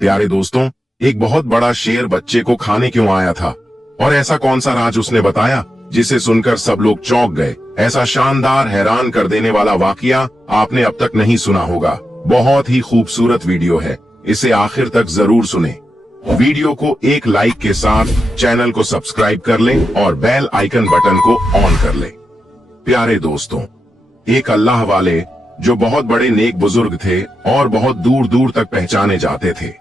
प्यारे दोस्तों, एक बहुत बड़ा शेर बच्चे को खाने क्यों आया था और ऐसा कौन सा राज उसने बताया जिसे सुनकर सब लोग चौंक गए। ऐसा शानदार, हैरान कर देने वाला वाकया आपने अब तक नहीं सुना होगा। बहुत ही खूबसूरत वीडियो है, इसे आखिर तक जरूर सुने। वीडियो को एक लाइक के साथ चैनल को सब्सक्राइब कर लें और बेल आइकन बटन को ऑन कर लें। प्यारे दोस्तों, एक अल्लाह वाले जो बहुत बड़े नेक बुजुर्ग थे और बहुत दूर दूर तक पहचाने जाते थे।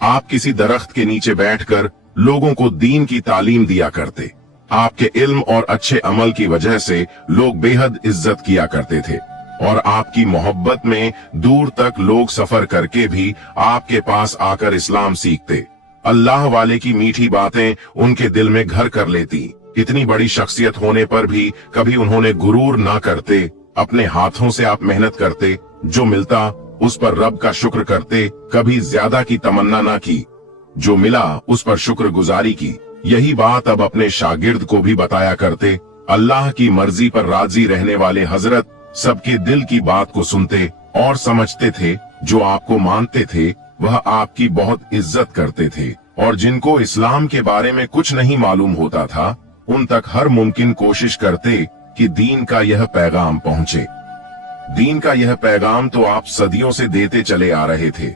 आप किसी दरख्त के नीचे बैठकर लोगों को दीन की तालीम दिया करते। आपके इल्म और अच्छे अमल की वजह से लोग बेहद इज्जत किया करते थे और आपकी मोहब्बत में दूर तक लोग सफर करके भी आपके पास आकर इस्लाम सीखते। अल्लाह वाले की मीठी बातें उनके दिल में घर कर लेती। इतनी बड़ी शख्सियत होने पर भी कभी उन्होंने गुरूर ना करते। अपने हाथों से आप मेहनत करते, जो मिलता उस पर रब का शुक्र करते, कभी ज्यादा की तमन्ना ना की, जो मिला उस पर शुक्रगुजारी की। यही बात अब अपने शागिर्द को भी बताया करते। अल्लाह की मर्जी पर राजी रहने वाले हजरत सबके दिल की बात को सुनते और समझते थे। जो आपको मानते थे वह आपकी बहुत इज्जत करते थे और जिनको इस्लाम के बारे में कुछ नहीं मालूम होता था उन तक हर मुमकिन कोशिश करते कि दीन का यह पैगाम पहुंचे। दीन का यह पैगाम तो आप सदियों से देते चले आ रहे थे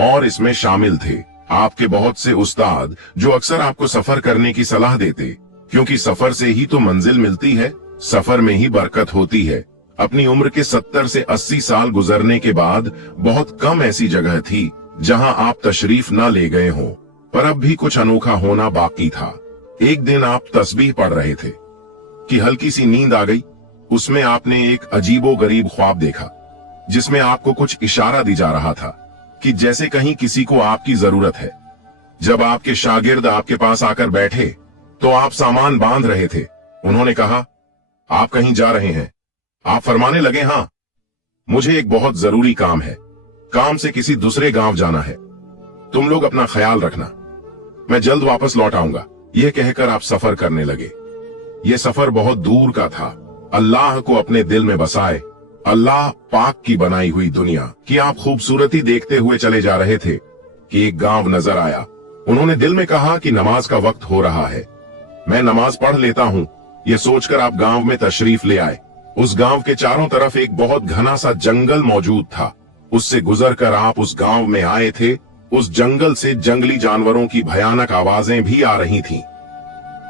और इसमें शामिल थे आपके बहुत से उस्ताद जो अक्सर आपको सफर करने की सलाह देते, क्योंकि सफर से ही तो मंजिल मिलती है, सफर में ही बरकत होती है। अपनी उम्र के 70 से 80 साल गुजरने के बाद बहुत कम ऐसी जगह थी जहां आप तशरीफ न ले गए हों, पर अब भी कुछ अनोखा होना बाकी था। एक दिन आप तस्बीह पढ़ रहे थे कि हल्की सी नींद आ गई। उसमें आपने एक अजीबो गरीब ख्वाब देखा जिसमें आपको कुछ इशारा दी जा रहा था कि जैसे कहीं किसी को आपकी जरूरत है। जब आपके शागिर्द आपके पास आकर बैठे तो आप सामान बांध रहे थे। उन्होंने कहा, आप कहीं जा रहे हैं? आप फरमाने लगे, हाँ, मुझे एक बहुत जरूरी काम है, काम से किसी दूसरे गांव जाना है। तुम लोग अपना ख्याल रखना, मैं जल्द वापस लौट आऊंगा। यह कहकर आप सफर करने लगे। यह सफर बहुत दूर का था। अल्लाह को अपने दिल में बसाए, अल्लाह पाक की बनाई हुई दुनिया की आप खूबसूरती देखते हुए चले जा रहे थे कि एक गांव नजर आया। उन्होंने दिल में कहा कि नमाज का वक्त हो रहा है, मैं नमाज पढ़ लेता हूं। यह सोचकर आप गांव में तशरीफ ले आए। उस गांव के चारों तरफ एक बहुत घना सा जंगल मौजूद था। उससे गुजरकर आप उस गांव में आए थे। उस जंगल से जंगली जानवरों की भयानक आवाजें भी आ रही थीं,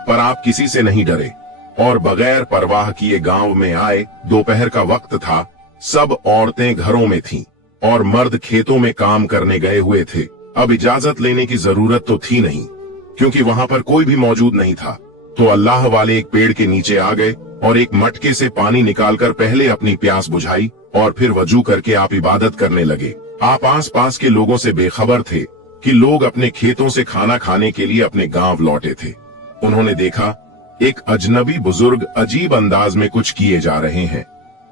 पर आप किसी से नहीं डरे और बगैर परवाह किए गांव में आए। दोपहर का वक्त था, सब औरतें घरों में थीं और मर्द खेतों में काम करने गए हुए थे। अब इजाजत लेने की जरूरत तो थी नहीं, क्योंकि वहां पर कोई भी मौजूद नहीं था। तो अल्लाह वाले एक पेड़ के नीचे आ गए और एक मटके से पानी निकालकर पहले अपनी प्यास बुझाई और फिर वजू करके आप इबादत करने लगे। आप आस पास के लोगों से बेखबर थे कि लोग अपने खेतों से खाना खाने के लिए अपने गांव लौटे थे। उन्होंने देखा एक अजनबी बुजुर्ग अजीब अंदाज में कुछ किए जा रहे हैं।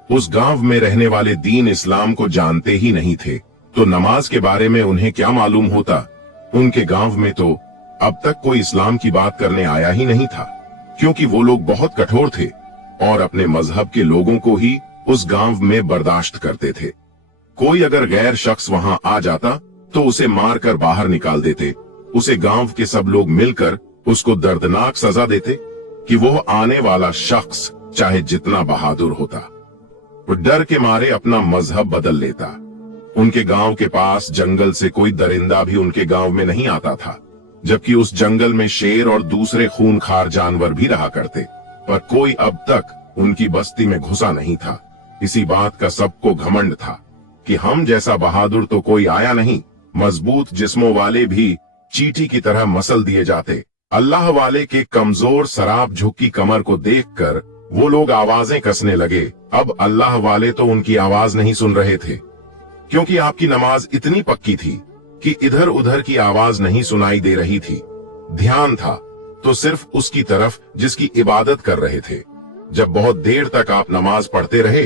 उस गांव में रहने वाले दीन इस्लाम को जानते ही नहीं थे, तो नमाज के बारे में उन्हें क्या मालूम होता। उनके गांव में तो अब तक कोई इस्लाम की बात करने आया ही नहीं था, क्योंकि वो लोग बहुत कठोर थे और अपने मजहब के लोगों को ही उस गांव में बर्दाश्त करते थे। कोई अगर गैर शख्स वहां आ जाता तो उसे मारकर बाहर निकाल देते। उसे गांव के सब लोग मिलकर उसको दर्दनाक सजा देते कि वो आने वाला शख्स चाहे जितना बहादुर होता, वो डर के मारे अपना मजहब बदल लेता। उनके गांव के पास जंगल से कोई दरिंदा भी उनके गांव में नहीं आता था, जबकि उस जंगल में शेर और दूसरे खूनखार जानवर भी रहा करते, पर कोई अब तक उनकी बस्ती में घुसा नहीं था। इसी बात का सबको घमंड था कि हम जैसा बहादुर तो कोई आया नहीं। मजबूत जिस्मों वाले भी चींटी की तरह मसल दिए जाते। अल्लाह वाले के कमजोर शराब झुकी कमर को देखकर वो लोग आवाजें कसने लगे। अब अल्लाह वाले तो उनकी आवाज नहीं सुन रहे थे, क्योंकि आपकी नमाज इतनी पक्की थी कि इधर उधर की आवाज नहीं सुनाई दे रही थी। ध्यान था तो सिर्फ उसकी तरफ जिसकी इबादत कर रहे थे। जब बहुत देर तक आप नमाज पढ़ते रहे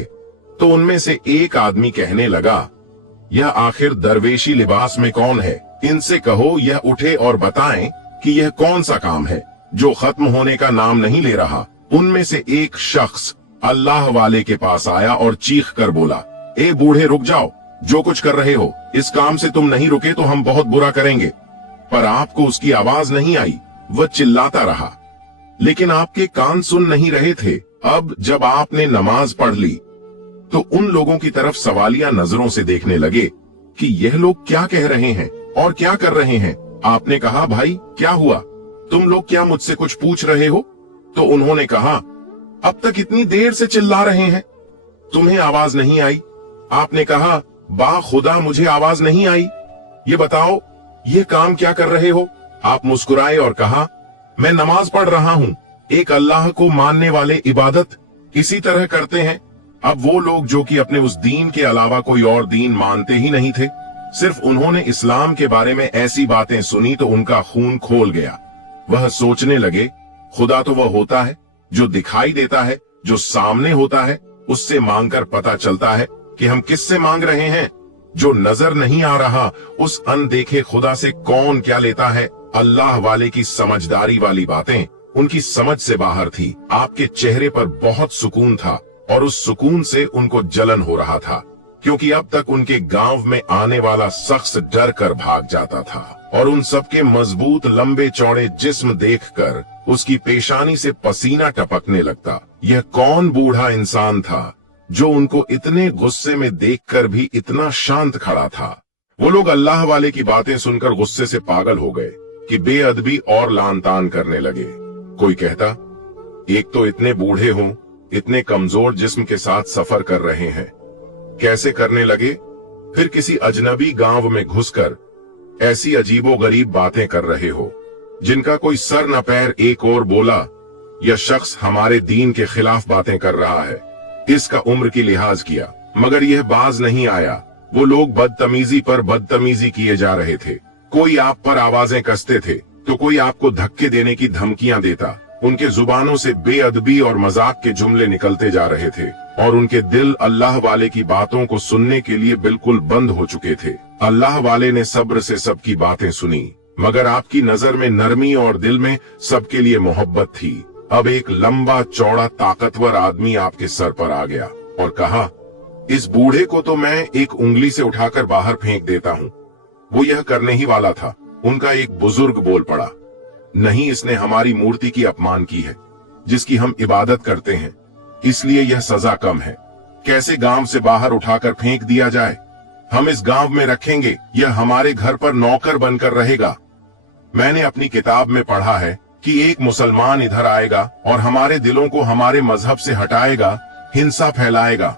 तो उनमें से एक आदमी कहने लगा, यह आखिर दरवेशी लिबास में कौन है? इनसे कहो यह उठे और बताएं कि यह कौन सा काम है जो खत्म होने का नाम नहीं ले रहा। उनमें से एक शख्स अल्लाह वाले के पास आया और चीख कर बोला, ए बूढ़े रुक जाओ, जो कुछ कर रहे हो इस काम से तुम नहीं रुके तो हम बहुत बुरा करेंगे। पर आपको उसकी आवाज नहीं आई, वह चिल्लाता रहा, लेकिन आपके कान सुन नहीं रहे थे। अब जब आपने नमाज पढ़ ली तो उन लोगों की तरफ सवालिया नजरों से देखने लगे कि यह लोग क्या कह रहे हैं और क्या कर रहे हैं। आपने कहा, भाई क्या हुआ, तुम लोग क्या मुझसे कुछ पूछ रहे हो? तो उन्होंने कहा, अब तक इतनी देर से चिल्ला रहे हैं, तुम्हें आवाज नहीं आई? आपने कहा, बा खुदा मुझे आवाज नहीं आई। ये बताओ ये काम क्या कर रहे हो? आप मुस्कुराए और कहा, मैं नमाज पढ़ रहा हूँ। एक अल्लाह को मानने वाले इबादत इसी तरह करते हैं। अब वो लोग जो कि अपने उस दीन के अलावा कोई और दीन मानते ही नहीं थे, सिर्फ उन्होंने इस्लाम के बारे में ऐसी बातें सुनी तो उनका खून खोल गया। वह सोचने लगे, खुदा तो वह होता है जो दिखाई देता है, जो सामने होता है, उससे मांगकर पता चलता है कि हम किससे मांग रहे हैं। जो नजर नहीं आ रहा उस अनदेखे खुदा से कौन क्या लेता है। अल्लाह वाले की समझदारी वाली बातें उनकी समझ से बाहर थी। आपके चेहरे पर बहुत सुकून था और उस सुकून से उनको जलन हो रहा था, क्योंकि अब तक उनके गांव में आने वाला शख्स डर कर भाग जाता था और उन सबके मजबूत लंबे चौड़े जिस्म देखकर उसकी पेशानी से पसीना टपकने लगता। यह कौन बूढ़ा इंसान था जो उनको इतने गुस्से में देखकर भी इतना शांत खड़ा था? वो लोग अल्लाह वाले की बातें सुनकर गुस्से से पागल हो गए कि बेअदबी और लान तान करने लगे। कोई कहता, एक तो इतने बूढ़े हों, इतने कमजोर जिस्म के साथ सफर कर रहे हैं, कैसे करने लगे? फिर किसी अजनबी गांव में घुसकर ऐसी अजीबो गरीब बातें कर रहे हो जिनका कोई सर न पैर। एक और बोला, यह शख्स हमारे दीन के खिलाफ बातें कर रहा है। इसका उम्र की लिहाज किया मगर यह बाज नहीं आया। वो लोग बदतमीजी पर बदतमीजी किए जा रहे थे। कोई आप पर आवाजें कसते थे तो कोई आपको धक्के देने की धमकियां देता। उनके जुबानों से बेअदबी और मजाक के जुमले निकलते जा रहे थे और उनके दिल अल्लाह वाले की बातों को सुनने के लिए बिल्कुल बंद हो चुके थे। अल्लाह वाले ने सब्र से सबकी बातें सुनी, मगर आपकी नजर में नरमी और दिल में सबके लिए मोहब्बत थी। अब एक लंबा चौड़ा ताकतवर आदमी आपके सर पर आ गया और कहा, इस बूढ़े को तो मैं एक उंगली से उठाकर बाहर फेंक देता हूँ। वो यह करने ही वाला था। उनका एक बुजुर्ग बोल पड़ा, नहीं, इसने हमारी मूर्ति की अपमान की है जिसकी हम इबादत करते हैं, इसलिए यह सजा कम है। कैसे गांव से बाहर उठाकर फेंक दिया जाए? हम इस गांव में रखेंगे, यह हमारे घर पर नौकर बनकर रहेगा। मैंने अपनी किताब में पढ़ा है कि एक मुसलमान इधर आएगा और हमारे दिलों को हमारे मजहब से हटाएगा, हिंसा फैलाएगा,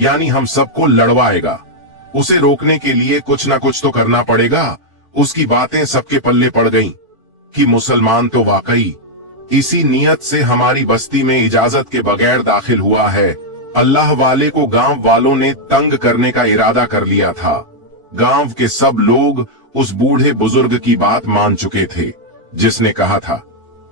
यानी हम सबको लड़वाएगा। उसे रोकने के लिए कुछ ना कुछ तो करना पड़ेगा। उसकी बातें सबके पल्ले पड़ गईं कि मुसलमान तो वाकई इसी नियत से हमारी बस्ती में इजाजत के बगैर दाखिल हुआ है। अल्लाह वाले को गांव वालों ने तंग करने का इरादा कर लिया था। गांव के सब लोग उस बूढ़े बुजुर्ग की बात मान चुके थे जिसने कहा था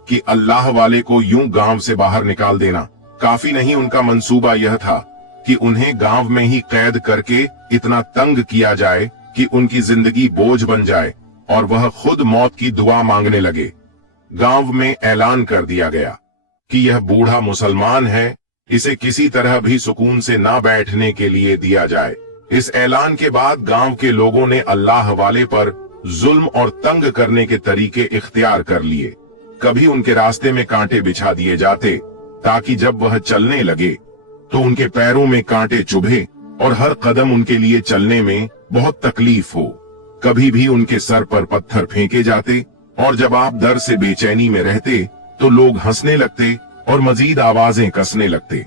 कि अल्लाह वाले को यूं गांव से बाहर निकाल देना काफी नहीं। उनका मंसूबा यह था कि उन्हें गांव में ही कैद करके इतना तंग किया जाए कि उनकी जिंदगी बोझ बन जाए और वह खुद मौत की दुआ मांगने लगे। गांव में ऐलान कर दिया गया कि यह बूढ़ा मुसलमान है, इसे किसी तरह भी सुकून से ना बैठने के लिए दिया जाए। इस ऐलान के बाद गांव के लोगों ने अल्लाह वाले पर जुल्म और तंग करने के तरीके इख्तियार कर लिए। कभी उनके रास्ते में कांटे बिछा दिए जाते ताकि जब वह चलने लगे तो उनके पैरों में कांटे चुभे और हर कदम उनके लिए चलने में बहुत तकलीफ हो। कभी भी उनके सर पर पत्थर फेंके जाते और जब आप डर से बेचैनी में रहते तो लोग हंसने लगते और मजीद आवाजें कसने लगते।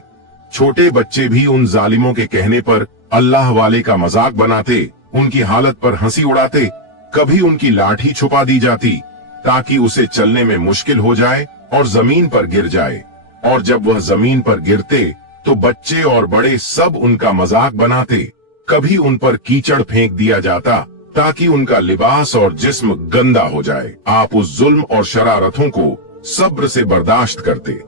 छोटे बच्चे भी उन जालिमों के कहने पर अल्लाह वाले का मजाक बनाते, उनकी हालत पर हंसी उड़ाते। कभी उनकी लाठी छुपा दी जाती ताकि उसे चलने में मुश्किल हो जाए और जमीन पर गिर जाए, और जब वह जमीन पर गिरते तो बच्चे और बड़े सब उनका मजाक बनाते। कभी उन पर कीचड़ फेंक दिया जाता ताकि उनका लिबास और जिस्म गंदा हो जाए। आप उस जुल्म और शरारतों को सब्र से बर्दाश्त करते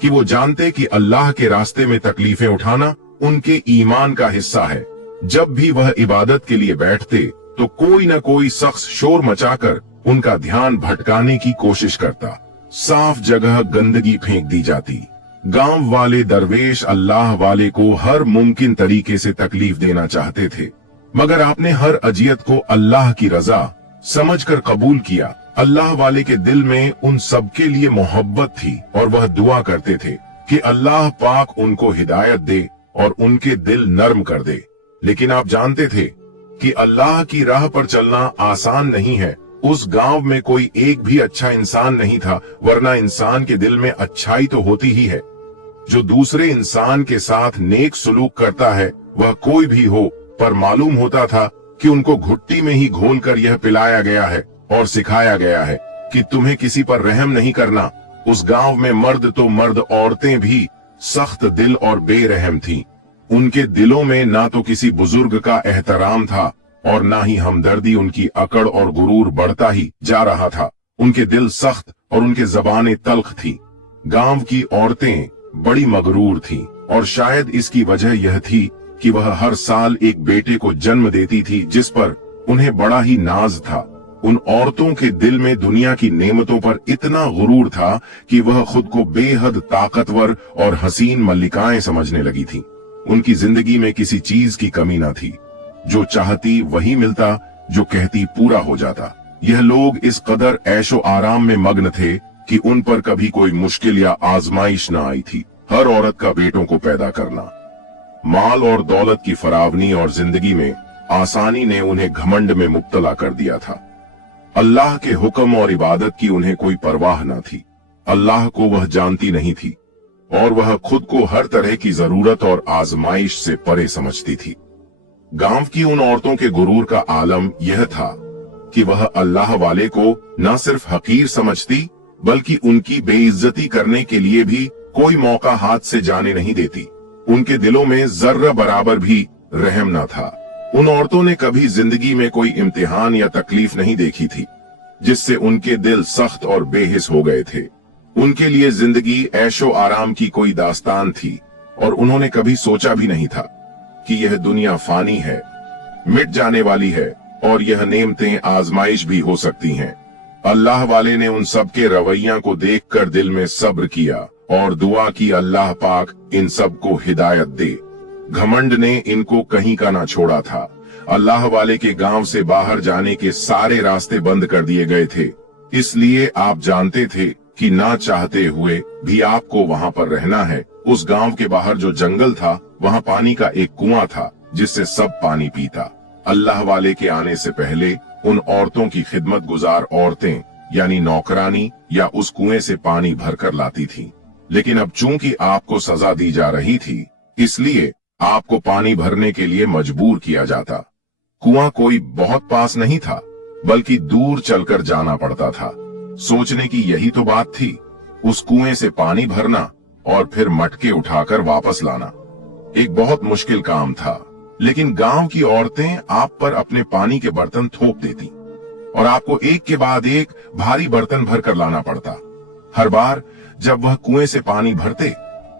कि वो जानते कि अल्लाह के रास्ते में तकलीफें उठाना उनके ईमान का हिस्सा है। जब भी वह इबादत के लिए बैठते तो कोई न कोई शख्स शोर मचाकर उनका ध्यान भटकाने की कोशिश करता। साफ जगह गंदगी फेंक दी जाती। गांव वाले दरवेश अल्लाह वाले को हर मुमकिन तरीके से तकलीफ देना चाहते थे, मगर आपने हर अजियत को अल्लाह की रजा समझकर कबूल किया। अल्लाह वाले के दिल में उन सबके लिए मोहब्बत थी और वह दुआ करते थे कि अल्लाह पाक उनको हिदायत दे और उनके दिल नर्म कर दे। लेकिन आप जानते थे कि अल्लाह की राह पर चलना आसान नहीं है। उस गांव में कोई एक भी अच्छा इंसान नहीं था, वरना इंसान के दिल में अच्छाई तो होती ही है। जो दूसरे इंसान के साथ नेक सलूक करता है वह कोई भी हो, पर मालूम होता था कि उनको घुट्टी में ही घोलकर यह पिलाया गया है और सिखाया गया है कि तुम्हें किसी पर रहम नहीं करना। उस गांव में मर्द तो मर्द, औरतें भी सख्त दिल और बेरहम थीं। उनके दिलों में ना तो किसी बुजुर्ग का एहतराम था और ना ही हमदर्दी। उनकी अकड़ और गुरूर बढ़ता ही जा रहा था। उनके दिल सख्त और उनके जबानें तल्ख थी। गांव की औरतें बड़ी मगरूर थीं और शायद इसकी वजह यह थी कि वह हर साल एक बेटे को जन्म देती थी जिस पर उन्हें बड़ा ही नाज था। उन औरतों के दिल में दुनिया की नेमतों पर इतना गुरूर था कि वह खुद को बेहद ताकतवर और हसीन मल्लिकाएं समझने लगी थीं। उनकी जिंदगी में किसी चीज की कमी न थी। जो चाहती वही मिलता, जो कहती पूरा हो जाता। यह लोग इस कदर ऐशो आराम में मग्न थे कि उन पर कभी कोई मुश्किल या आजमाइश न आई थी। हर औरत का बेटों को पैदा करना, माल और दौलत की फरावनी और जिंदगी में आसानी ने उन्हें घमंड में मुब्तला कर दिया था। अल्लाह के हुक्म और इबादत की उन्हें कोई परवाह न थी। अल्लाह को वह जानती नहीं थी और वह खुद को हर तरह की जरूरत और आजमाइश से परे समझती थी। गांव की उन औरतों के गुरूर का आलम यह था कि वह अल्लाह वाले को न सिर्फ हकीर समझती बल्कि उनकी बेइज्जती करने के लिए भी कोई मौका हाथ से जाने नहीं देती। उनके दिलों में जर्रा बराबर भी रहम न था। उन औरतों ने कभी जिंदगी में कोई इम्तिहान या तकलीफ नहीं देखी थी जिससे उनके दिल सख्त और बेहिस हो गए थे। उनके लिए जिंदगी ऐशो आराम की कोई दास्तान थी और उन्होंने कभी सोचा भी नहीं था कि यह दुनिया फानी है, मिट जाने वाली है और यह नेमतें आजमाइश भी हो सकती हैं। अल्लाह वाले ने उन सब के रवैया को देखकर दिल में सब्र किया और दुआ की अल्लाह पाक इन सब को हिदायत दे। घमंड ने इनको कहीं का ना छोड़ा था। अल्लाह वाले के गांव से बाहर जाने के सारे रास्ते बंद कर दिए गए थे। इसलिए आप जानते थे कि ना चाहते हुए भी आपको वहां पर रहना है। उस गांव के बाहर जो जंगल था वहां पानी का एक कुआं था जिससे सब पानी पीता। अल्लाह वाले के आने से पहले उन औरतों की खिदमत गुजार औरतें यानी नौकरानी या उस कुएं से पानी भरकर लाती थीं। लेकिन अब चूंकि आपको सजा दी जा रही थी इसलिए आपको पानी भरने के लिए मजबूर किया जाता। कुआं कोई बहुत पास नहीं था बल्कि दूर चलकर जाना पड़ता था। सोचने की यही तो बात थी, उस कुएं से पानी भरना और फिर मटके उठाकर वापस लाना। एक बहुत मुश्किल काम था, लेकिन गांव की औरतें आप पर अपने पानी के बर्तन थोप देती और आपको एक के बाद एक भारी बर्तन भरकर लाना पड़ता। हर बार जब वह कुएं से पानी भरते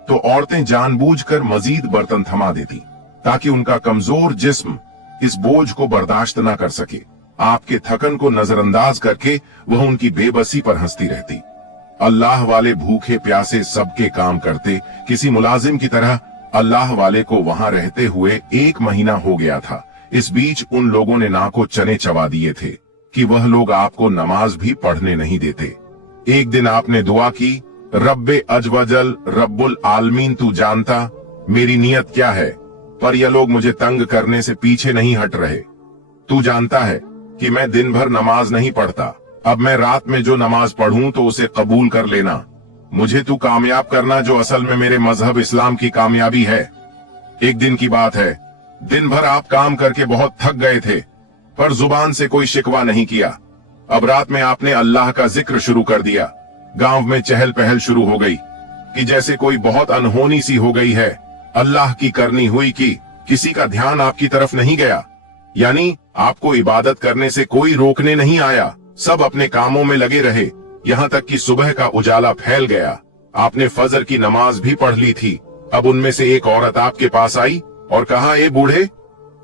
तो औरतें जानबूझकर मजीद बर्तन थमा देती ताकि उनका कमजोर जिस्म इस बोझ को बर्दाश्त न कर सके। आपके थकन को नजरअंदाज करके वह उनकी बेबसी पर हंसती रहती। अल्लाह वाले भूखे प्यासे सबके काम करते। किसी मुलाजिम की तरह अल्लाह वाले को वहां रहते हुए 1 महीना हो गया था। इस बीच उन लोगों ने नाको चने चबा दिए थे कि वह लोग आपको नमाज भी पढ़ने नहीं देते। एक दिन आपने दुआ की, रब्बे अजवजल रब्बुल आलमीन, तू जानता मेरी नीयत क्या है, पर यह लोग मुझे तंग करने से पीछे नहीं हट रहे। तू जानता है कि मैं दिन भर नमाज नहीं पढ़ता। अब मैं रात में जो नमाज पढ़ूं तो उसे कबूल कर लेना। मुझे तू कामयाब करना जो असल में मेरे मजहब इस्लाम की कामयाबी है। एक दिन की बात है, दिन भर आप काम करके बहुत थक गए थे पर जुबान से कोई शिकवा नहीं किया। अब रात में आपने अल्लाह का जिक्र शुरू कर दिया। गांव में चहल पहल शुरू हो गई कि जैसे कोई बहुत अनहोनी सी हो गई है। अल्लाह की करनी हुई कि किसी का ध्यान आपकी तरफ नहीं गया, यानी आपको इबादत करने से कोई रोकने नहीं आया। सब अपने कामों में लगे रहे, यहाँ तक कि सुबह का उजाला फैल गया। आपने फजर की नमाज भी पढ़ ली थी। अब उनमें से एक औरत आपके पास आई और कहा, ए बूढ़े,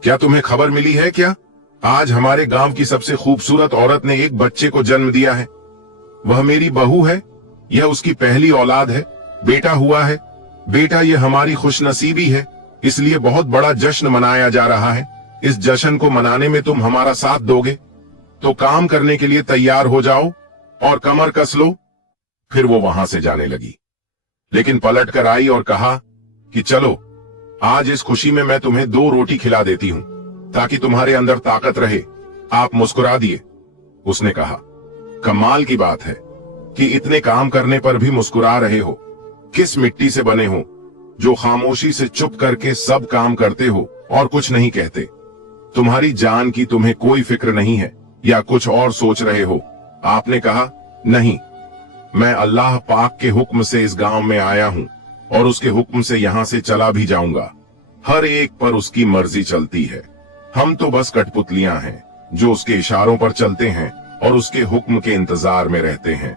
क्या तुम्हें खबर मिली है क्या? आज हमारे गांव की सबसे खूबसूरत औरत ने एक बच्चे को जन्म दिया है। वह मेरी बहू है। यह उसकी पहली औलाद है। बेटा हुआ है। बेटा, यह हमारी खुशनसीबी है, इसलिए बहुत बड़ा जश्न मनाया जा रहा है। इस जश्न को मनाने में तुम हमारा साथ दोगे? तो काम करने के लिए तैयार हो जाओ और कमर कस लो। फिर वो वहां से जाने लगी, लेकिन पलट कर आई और कहा कि चलो, आज इस खुशी में मैं तुम्हें 2 रोटी खिला देती हूं ताकि तुम्हारे अंदर ताकत रहे। आप मुस्कुरा दिए। उसने कहा, कमाल की बात है कि इतने काम करने पर भी मुस्कुरा रहे हो। किस मिट्टी से बने हो जो खामोशी से चुप करके सब काम करते हो और कुछ नहीं कहते? तुम्हारी जान की तुम्हें कोई फिक्र नहीं है या कुछ और सोच रहे हो? आपने कहा, नहीं, मैं अल्लाह पाक के हुक्म से इस गांव में आया हूं और उसके हुक्म से यहां से चला भी जाऊंगा। हर एक पर उसकी मर्जी चलती है। हम तो बस कठपुतलियां हैं जो उसके इशारों पर चलते हैं और उसके हुक्म के इंतजार में रहते हैं।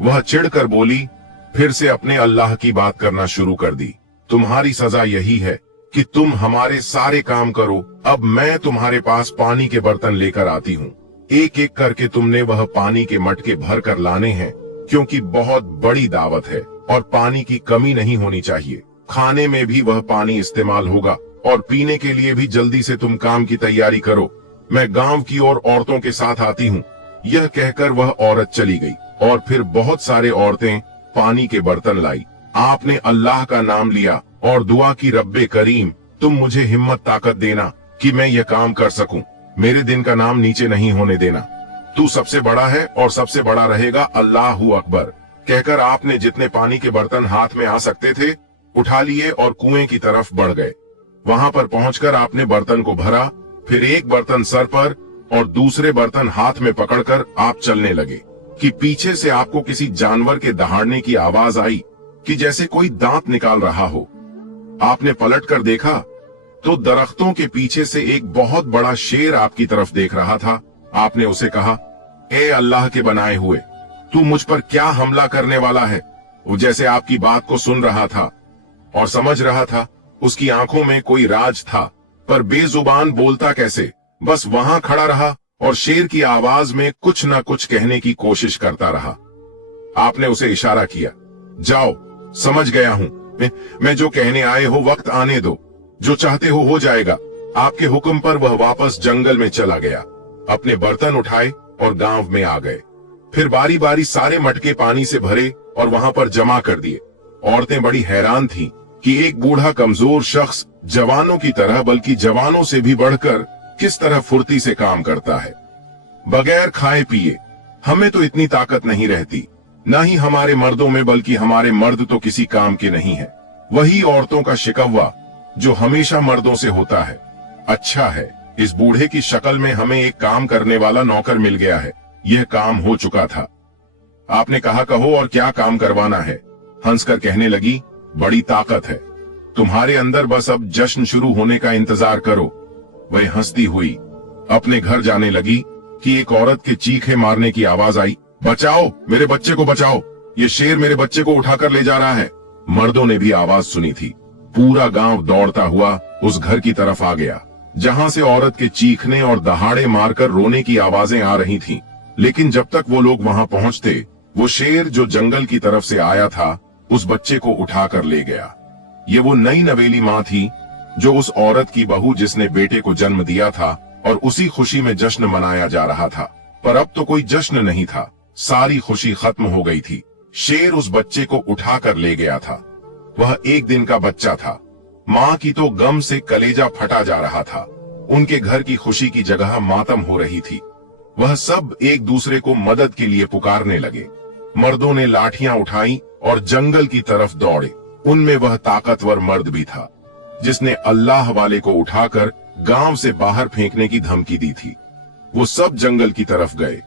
वह चिढ़कर बोली, फिर से अपने अल्लाह की बात करना शुरू कर दी। तुम्हारी सजा यही है कि तुम हमारे सारे काम करो। अब मैं तुम्हारे पास पानी के बर्तन लेकर आती हूँ। एक एक करके तुमने वह पानी के मटके भर कर लाने हैं, क्योंकि बहुत बड़ी दावत है और पानी की कमी नहीं होनी चाहिए। खाने में भी वह पानी इस्तेमाल होगा और पीने के लिए भी जल्दी से तुम काम की तैयारी करो। मैं गांव की और औरतों के साथ आती हूँ। यह कहकर वह औरत चली गई और फिर बहुत सारे औरतें पानी के बर्तन लाई। आपने अल्लाह का नाम लिया और दुआ की, रब्बे करीम, तुम मुझे हिम्मत ताकत देना कि मैं यह काम कर सकूं। मेरे दिन का नाम नीचे नहीं होने देना। तू सबसे बड़ा है और सबसे बड़ा रहेगा, अल्लाहू अकबर। कहकर आपने जितने पानी के बर्तन हाथ में आ सकते थे उठा लिए और कुएं की तरफ बढ़ गए। वहां पर पहुंचकर आपने बर्तन को भरा, फिर एक बर्तन सर पर और दूसरे बर्तन हाथ में पकड़कर आप चलने लगे कि पीछे से आपको किसी जानवर के दहाड़ने की आवाज आई कि जैसे कोई दांत निकाल रहा हो। आपने पलट कर देखा तो दरख्तों के पीछे से एक बहुत बड़ा शेर आपकी तरफ देख रहा था। आपने उसे कहा, ए अल्लाह के बनाए हुए, तू मुझ पर क्या हमला करने वाला है? वो जैसे आपकी बात को सुन रहा था और समझ रहा था। उसकी आंखों में कोई राज था, पर बेजुबान बोलता कैसे? बस वहां खड़ा रहा और शेर की आवाज में कुछ न कुछ कहने की कोशिश करता रहा। आपने उसे इशारा किया, जाओ, समझ गया हूं। मैं जो कहने आए हो वक्त आने दो, जो चाहते हो जाएगा। आपके हुक्म पर वह वापस जंगल में चला गया। अपने बर्तन उठाए और गांव में आ गए। फिर बारी बारी सारे मटके पानी से भरे और वहां पर जमा कर दिए। औरतें बड़ी हैरान थीं कि एक बूढ़ा कमजोर शख्स जवानों की तरह, बल्कि जवानों से भी बढ़कर किस तरह फुर्ती से काम करता है। बगैर खाए पिए हमें तो इतनी ताकत नहीं रहती, न ही हमारे मर्दों में, बल्कि हमारे मर्द तो किसी काम के नहीं है। वही औरतों का शिकवा जो हमेशा मर्दों से होता है। अच्छा है, इस बूढ़े की शक्ल में हमें एक काम करने वाला नौकर मिल गया है। यह काम हो चुका था। आपने कहा, कहो और क्या काम करवाना है? हंसकर कहने लगी, बड़ी ताकत है तुम्हारे अंदर, बस अब जश्न शुरू होने का इंतजार करो। वह हंसती हुई अपने घर जाने लगी कि एक औरत के चीखे मारने की आवाज आई, बचाओ, मेरे बच्चे को बचाओ, ये शेर मेरे बच्चे को उठाकर ले जा रहा है। मर्दों ने भी आवाज सुनी थी। पूरा गांव दौड़ता हुआ उस घर की तरफ आ गया जहां से औरत के चीखने और दहाड़े मारकर रोने की आवाजें आ रही थीं। लेकिन जब तक वो लोग वहां पहुंचते, वो शेर जो जंगल की तरफ से आया था उस बच्चे को उठाकर ले गया। ये वो नई नवेली माँ थी जो उस औरत की बहू जिसने बेटे को जन्म दिया था, और उसी खुशी में जश्न मनाया जा रहा था। पर अब तो कोई जश्न नहीं था, सारी खुशी खत्म हो गई थी। शेर उस बच्चे को उठाकर ले गया था। वह 1 दिन का बच्चा था। माँ की तो गम से कलेजा फटा जा रहा था। उनके घर की खुशी की जगह मातम हो रही थी। वह सब एक दूसरे को मदद के लिए पुकारने लगे। मर्दों ने लाठियां उठाई और जंगल की तरफ दौड़े। उनमें वह ताकतवर मर्द भी था जिसने अल्लाह वाले को उठाकर गांव से बाहर फेंकने की धमकी दी थी। वो सब जंगल की तरफ गए।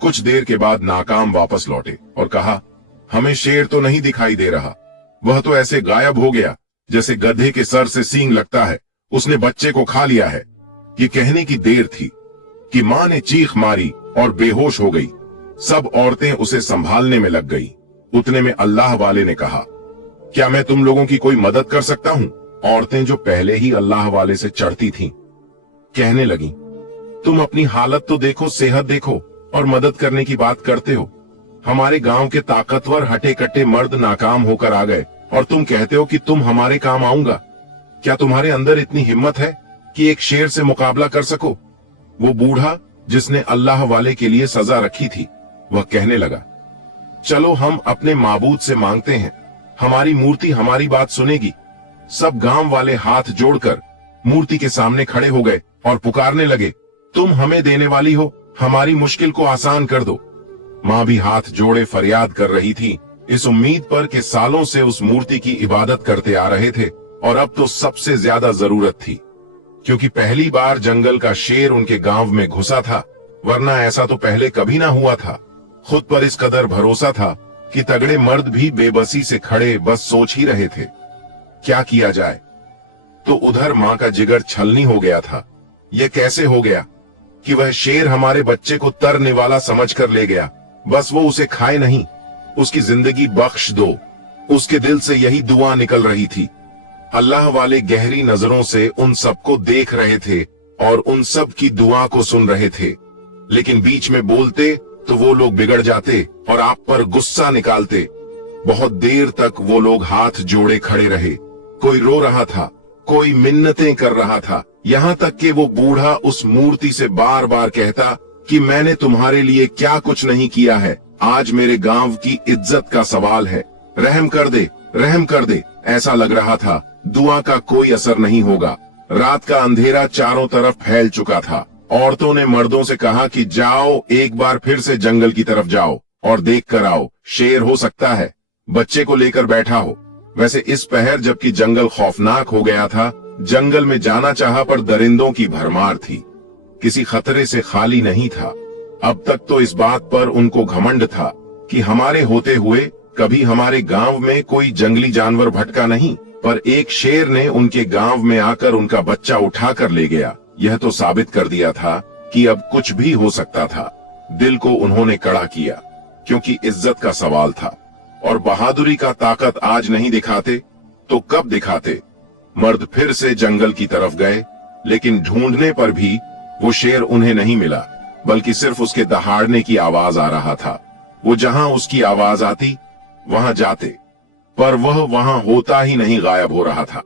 कुछ देर के बाद नाकाम वापस लौटे और कहा, हमें शेर तो नहीं दिखाई दे रहा। वह तो ऐसे गायब हो गया जैसे गधे के सर से सींग लगता है। उसने बच्चे को खा लिया है। ये कहने की देर थी कि माँ ने चीख मारी और बेहोश हो गई। सब औरतें उसे संभालने में लग गई। उतने में अल्लाह वाले ने कहा, क्या मैं तुम लोगों की कोई मदद कर सकता हूँ? औरतें जो पहले ही अल्लाह वाले से चढ़ती थीं, कहने लगी, तुम अपनी हालत तो देखो, सेहत देखो, और मदद करने की बात करते हो। हमारे गांव के ताकतवर हटे कट्टे मर्द नाकाम होकर आ गए और तुम कहते हो कि तुम हमारे काम आऊंगा। क्या तुम्हारे अंदर इतनी हिम्मत है कि एक शेर से मुकाबला कर सको? वो बूढ़ा जिसने अल्लाह वाले के लिए सजा रखी थी, वह कहने लगा, चलो हम अपने माबूद से मांगते हैं, हमारी मूर्ति हमारी बात सुनेगी। सब गांव वाले हाथ जोड़कर मूर्ति के सामने खड़े हो गए और पुकारने लगे, तुम हमें देने वाली हो, हमारी मुश्किल को आसान कर दो। मां भी हाथ जोड़े फरियाद कर रही थी, इस उम्मीद पर कि सालों से उस मूर्ति की इबादत करते आ रहे थे और अब तो सबसे ज्यादा जरूरत थी, क्योंकि पहली बार जंगल का शेर उनके गांव में घुसा था, वरना ऐसा तो पहले कभी ना हुआ था। खुद पर इस कदर भरोसा था कि तगड़े मर्द भी बेबसी से खड़े बस सोच ही रहे थे, क्या किया जाए। तो उधर मां का जिगर छलनी हो गया था। यह कैसे हो गया कि वह शेर हमारे बच्चे को तरने वाला समझकर ले गया, बस वो उसे खाए नहीं, उसकी जिंदगी बख्श दो। उसके दिल से यही दुआ निकल रही थी। अल्लाह वाले गहरी नजरों से उन सबको देख रहे थे और उन सब की दुआ को सुन रहे थे, लेकिन बीच में बोलते तो वो लोग बिगड़ जाते और आप पर गुस्सा निकालते। बहुत देर तक वो लोग हाथ जोड़े खड़े रहे, कोई रो रहा था, कोई मिन्नतें कर रहा था, यहाँ तक कि वो बूढ़ा उस मूर्ति से बार बार कहता कि मैंने तुम्हारे लिए क्या कुछ नहीं किया है, आज मेरे गांव की इज्जत का सवाल है, रहम कर दे, रहम कर दे। ऐसा लग रहा था दुआ का कोई असर नहीं होगा। रात का अंधेरा चारों तरफ फैल चुका था। औरतों ने मर्दों से कहा कि जाओ, एक बार फिर से जंगल की तरफ जाओ और देख कर आओ, शेर हो सकता है, बच्चे को लेकर बैठा हो। वैसे इस पहर जबकि जंगल खौफनाक हो गया था, जंगल में जाना चाहा पर दरिंदों की भरमार थी, किसी खतरे से खाली नहीं था। अब तक तो इस बात पर उनको घमंड था कि हमारे होते हुए कभी हमारे गांव में कोई जंगली जानवर भटका नहीं, पर एक शेर ने उनके गांव में आकर उनका बच्चा उठाकर ले गया। यह तो साबित कर दिया था कि अब कुछ भी हो सकता था। दिल को उन्होंने कड़ा किया, क्योंकि इज्जत का सवाल था और बहादुरी का ताकत आज नहीं दिखाते तो कब दिखाते। मर्द फिर से जंगल की तरफ गए, लेकिन ढूंढने पर भी वो शेर उन्हें नहीं मिला, बल्कि सिर्फ उसके दहाड़ने की आवाज आ रहा था। वो जहां उसकी आवाज आती वहां जाते, पर वह वहां होता ही नहीं, गायब हो रहा था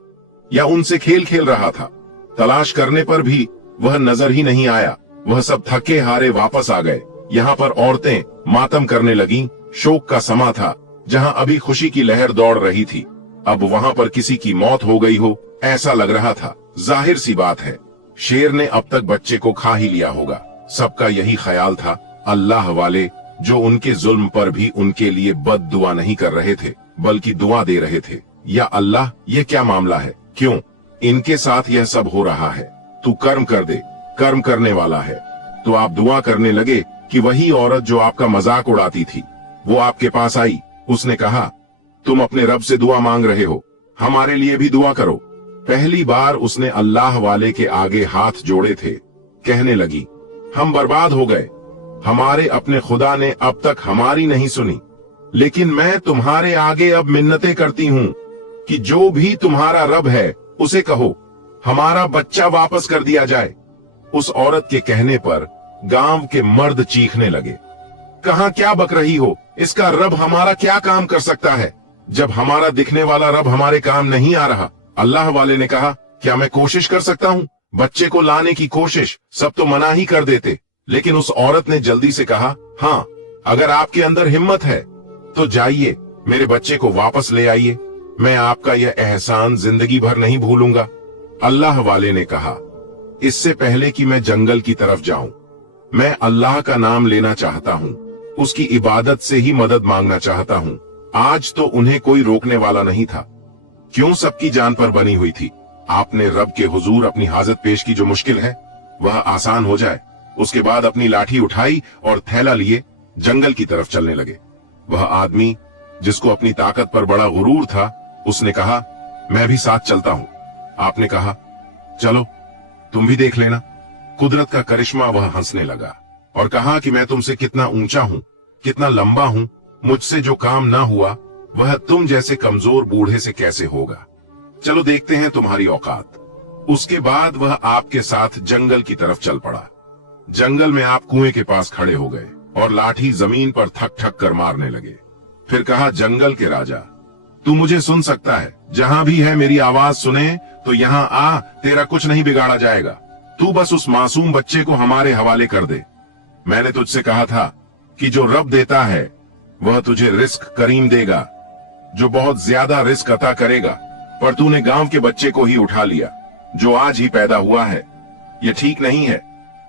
या उनसे खेल खेल रहा था। तलाश करने पर भी वह नजर ही नहीं आया। वह सब थके हारे वापस आ गए। यहाँ पर औरतें मातम करने लगीं। शोक का समा था। जहां अभी खुशी की लहर दौड़ रही थी, अब वहां पर किसी की मौत हो गई हो ऐसा लग रहा था। जाहिर सी बात है, शेर ने अब तक बच्चे को खा ही लिया होगा। सबका यही ख्याल था। अल्लाह वाले जो उनके जुल्म पर भी उनके लिए बद दुआ नहीं कर रहे थे, बल्कि दुआ दे रहे थे, या अल्लाह ये क्या मामला है, क्यों इनके साथ यह सब हो रहा है, तू कर्म कर दे, कर्म करने वाला है। तो आप दुआ करने लगे कि वही औरत जो आपका मजाक उड़ाती थी वो आपके पास आई। उसने कहा, तुम अपने रब से दुआ मांग रहे हो, हमारे लिए भी दुआ करो। पहली बार उसने अल्लाह वाले के आगे हाथ जोड़े थे। कहने लगी, हम बर्बाद हो गए, हमारे अपने खुदा ने अब तक हमारी नहीं सुनी, लेकिन मैं तुम्हारे आगे अब मिन्नतें करती हूँ कि जो भी तुम्हारा रब है उसे कहो हमारा बच्चा वापस कर दिया जाए। उस औरत के कहने पर गांव के मर्द चीखने लगे, कहां क्या बक रही हो, इसका रब हमारा क्या काम कर सकता है, जब हमारा दिखने वाला रब हमारे काम नहीं आ रहा। अल्लाह वाले ने कहा, क्या मैं कोशिश कर सकता हूँ, बच्चे को लाने की कोशिश। सब तो मना ही कर देते, लेकिन उस औरत ने जल्दी से कहा, हाँ अगर आपके अंदर हिम्मत है तो जाइए, मेरे बच्चे को वापस ले आइए, मैं आपका यह एहसान जिंदगी भर नहीं भूलूंगा। अल्लाह वाले ने कहा, इससे पहले कि मैं जंगल की तरफ जाऊं, मैं अल्लाह का नाम लेना चाहता हूं, उसकी इबादत से ही मदद मांगना चाहता हूं। आज तो उन्हें कोई रोकने वाला नहीं था, क्यों सबकी जान पर बनी हुई थी। आपने रब के हुजूर अपनी हाजत पेश की, जो मुश्किल है वह आसान हो जाए। उसके बाद अपनी लाठी उठाई और थैला लिए जंगल की तरफ चलने लगे। वह आदमी जिसको अपनी ताकत पर बड़ा गुरूर था, उसने कहा, मैं भी साथ चलता हूं। आपने कहा, चलो तुम भी देख लेना कुदरत का करिश्मा। वह हंसने लगा और कहा कि मैं तुमसे कितना ऊंचा हूं, कितना लंबा हूं, मुझसे जो काम ना हुआ वह तुम जैसे कमजोर बूढ़े से कैसे होगा। चलो देखते हैं तुम्हारी औकात। उसके बाद वह आपके साथ जंगल की तरफ चल पड़ा। जंगल में आप कुएं के पास खड़े हो गए और लाठी जमीन पर थक थक कर मारने लगे। फिर कहा, जंगल के राजा, तू मुझे सुन सकता है, जहां भी है मेरी आवाज सुने तो यहाँ आ, तेरा कुछ नहीं बिगाड़ा जाएगा। तू बस उस मासूम बच्चे को हमारे हवाले कर दे। मैंने तुझसे कहा था कि जो रब देता है वह तुझे रिस्क करीम देगा, जो बहुत ज्यादा रिस्क अता करेगा, पर तूने गांव के बच्चे को ही उठा लिया जो आज ही पैदा हुआ है। ये ठीक नहीं है।